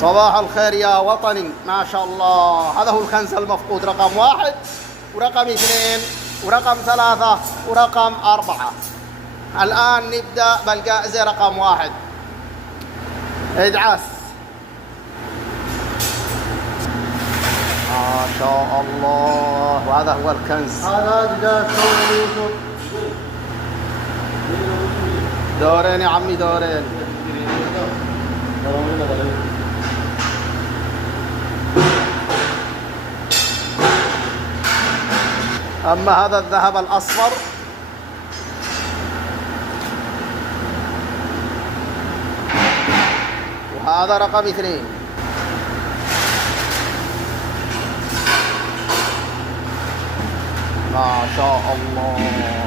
صباح الخير يا وطني، ما شاء الله. هذا هو الكنز المفقود رقم 1 ورقم 2 ورقم 3 ورقم 4. الآن نبدأ بالجائزة رقم 1. ادعس. ما شاء الله، وهذا هو الكنز. هذا جدار يوسف. دورين يا عمي، دورين. أما هذا الذهب الأصفر وهذا رقم 2. ما شاء الله.